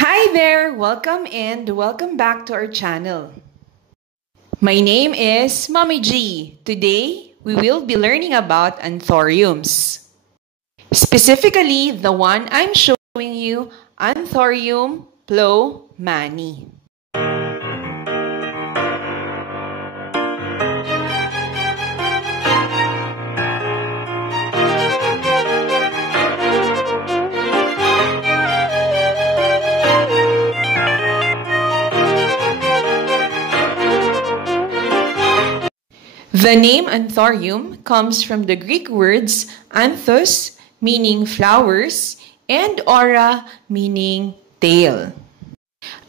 Hi there! Welcome and welcome back to our channel. My name is Mommy G. Today, we will be learning about anthuriums. Specifically, the one I'm showing you, Anthurium plowmani. The name anthurium comes from the Greek words anthos, meaning flowers, and aura, meaning tail.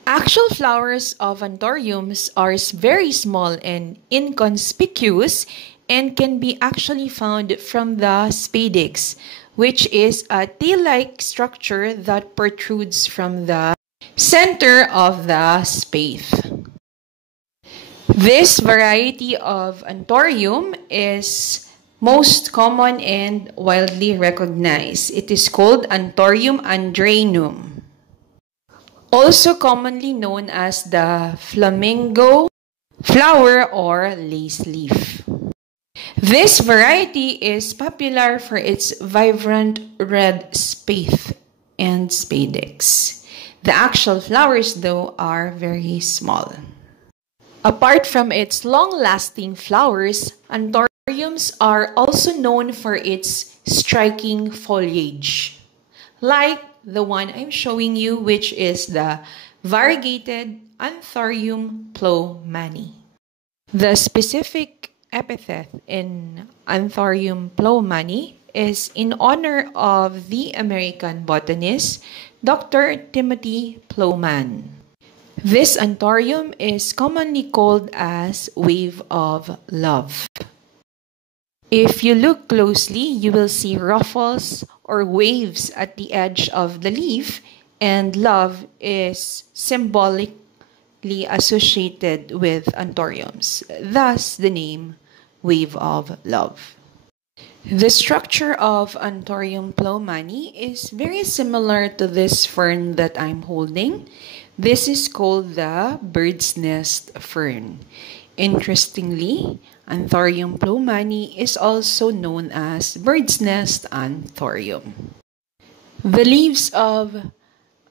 Actual flowers of anthuriums are very small and inconspicuous and can be actually found from the spadix, which is a tail-like structure that protrudes from the center of the spathe. This variety of anthurium is most common and widely recognized. It is called Anthurium andreanum, also commonly known as the flamingo flower or lace leaf. This variety is popular for its vibrant red spathe and spadix. The actual flowers, though, are very small. Apart from its long-lasting flowers, anthuriums are also known for its striking foliage, like the one I'm showing you, which is the variegated Anthurium plowmani. The specific epithet in Anthurium plowmani is in honor of the American botanist Dr. Timothy Plowman. This anthurium is commonly called as wave of love. If you look closely, you will see ruffles or waves at the edge of the leaf, and love is symbolically associated with anthuriums, thus the name wave of love. The structure of Anthurium plowmani is very similar to this fern that I'm holding. This is called the bird's nest fern. Interestingly, Anthurium plowmani is also known as bird's nest anthurium. The leaves of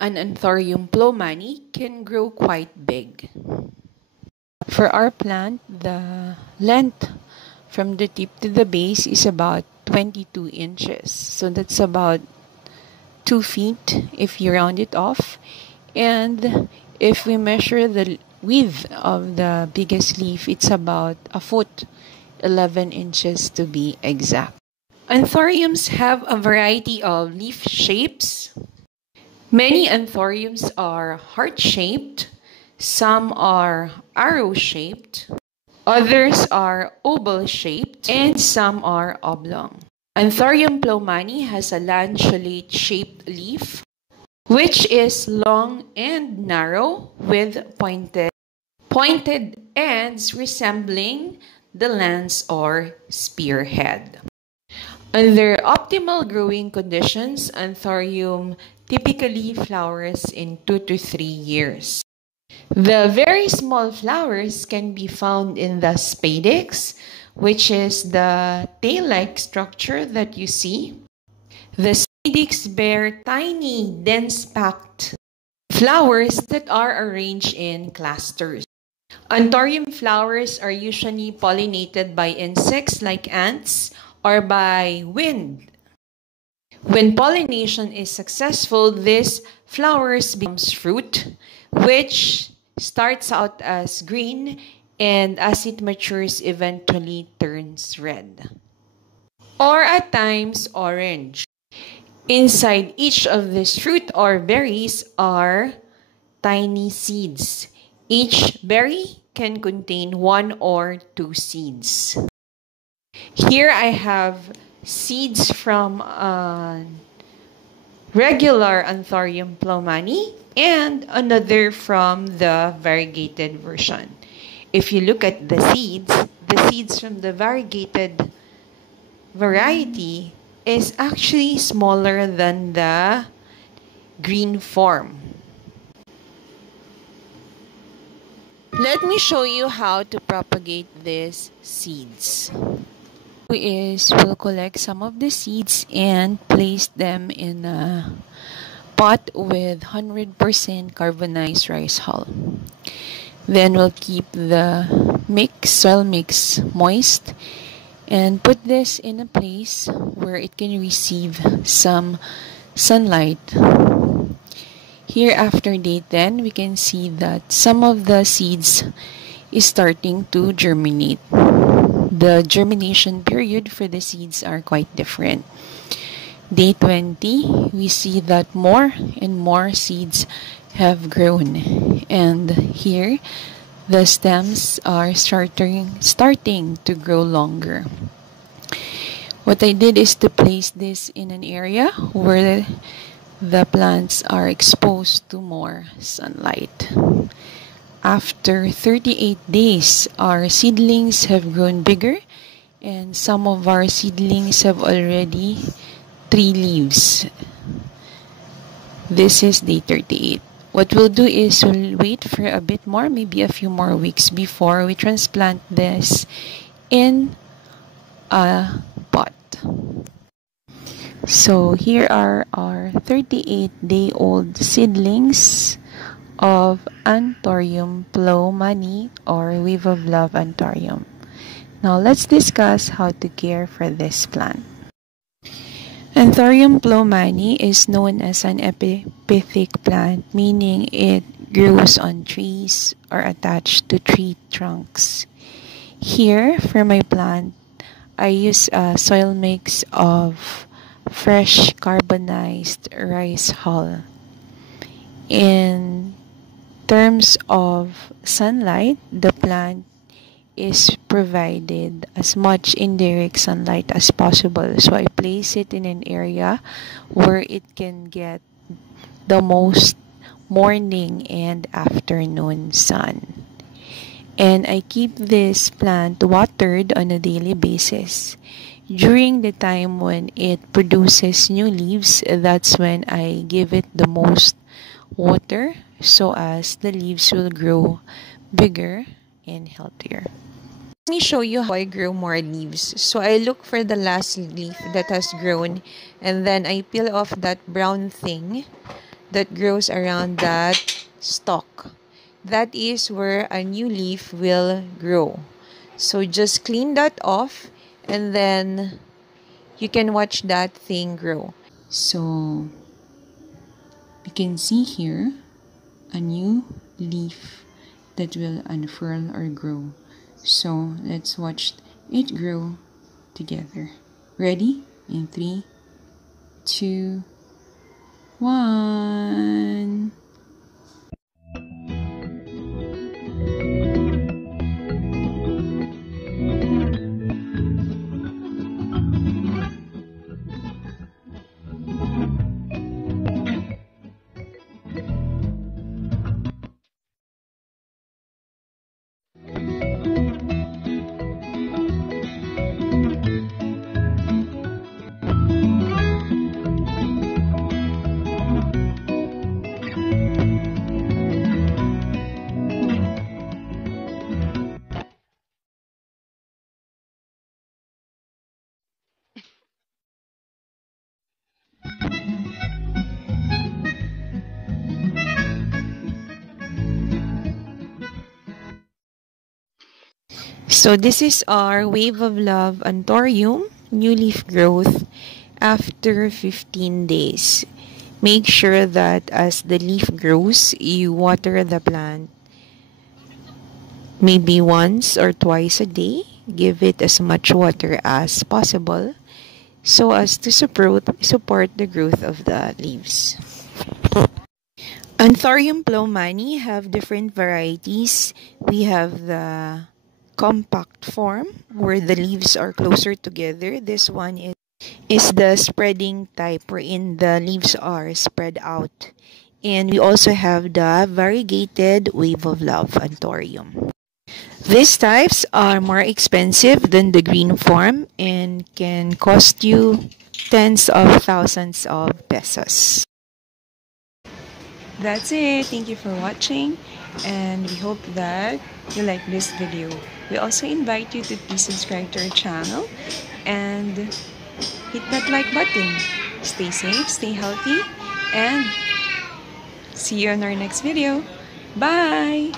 an Anthurium plowmani can grow quite big. For our plant, the length from the tip to the base is about 22 inches. So that's about 2 feet if you round it off. And if we measure the width of the biggest leaf, it's about a foot, 11 inches to be exact. Anthuriums have a variety of leaf shapes. Many anthuriums are heart-shaped, some are arrow-shaped, others are oval-shaped, and some are oblong. Anthurium plowmani has a lanceolate-shaped leaf, which is long and narrow with pointed ends resembling the lance or spearhead. Under optimal growing conditions, anthurium typically flowers in 2 to 3 years. The very small flowers can be found in the spadix, which is the tail-like structure that you see. The spadix bear tiny, dense-packed flowers that are arranged in clusters. Anthurium flowers are usually pollinated by insects like ants or by wind. When pollination is successful, these flowers becomes fruit, which starts out as green and as it matures eventually turns red, or at times orange. Inside each of these fruit or berries are tiny seeds. Each berry can contain 1 or 2 seeds. Here I have seeds from regular Anthurium plowmani and another from the variegated version. If you look at the seeds from the variegated variety is actually smaller than the green form. Let me show you how to propagate these seeds. We'll collect some of the seeds and place them in a pot with 100% carbonized rice hull. Then we'll keep the soil mix moist and put this in a place where it can receive some sunlight. Here after day 10, we can see that some of the seeds is starting to germinate. The germination period for the seeds are quite different. Day 20, we see that more and more seeds have grown. And here, the stems are starting to grow longer. What I did is to place this in an area where the plants are exposed to more sunlight. After 38 days, our seedlings have grown bigger, and some of our seedlings have already 3 leaves. This is day 38. What we'll do is we'll wait for a bit more, maybe a few more weeks before we transplant this in a pot. So here are our 38-day-old seedlings of Anthurium plowmanii or Wave of Love Anthurium. Now let's discuss how to care for this plant. Anthurium plowmanii is known as an epiphytic plant, meaning it grows on trees or attached to tree trunks. Here, for my plant, I use a soil mix of fresh carbonized rice hull. In terms of sunlight, the plant is provided as much indirect sunlight as possible. So I place it in an area where it can get the most morning and afternoon sun. And I keep this plant watered on a daily basis. During the time when it produces new leaves, that's when I give it the most water so as the leaves will grow bigger and healthier. Let me show you how I grow more leaves. So I look for the last leaf that has grown, and then I peel off that brown thing that grows around that stalk. That is where a new leaf will grow. So just clean that off, and then you can watch that thing grow. So you can see here a new leaf that will unfurl or grow. So let's watch it grow together. Ready? In 3, 2, 1. So this is our Wave of Love Anthurium new leaf growth after 15 days. Make sure that as the leaf grows, you water the plant maybe once or twice a day. Give it as much water as possible so as to support the growth of the leaves. Anthurium plowmanii have different varieties. We have the compact form where the leaves are closer together. This one is the spreading type wherein the leaves are spread out. And we also have the variegated Wave of Love Anthurium. These types are more expensive than the green form and can cost you tens of thousands of pesos. That's it. Thank you for watching, and we hope that you like this video. We also invite you to please subscribe to our channel and hit that like button. Stay safe, stay healthy, and see you on our next video. Bye!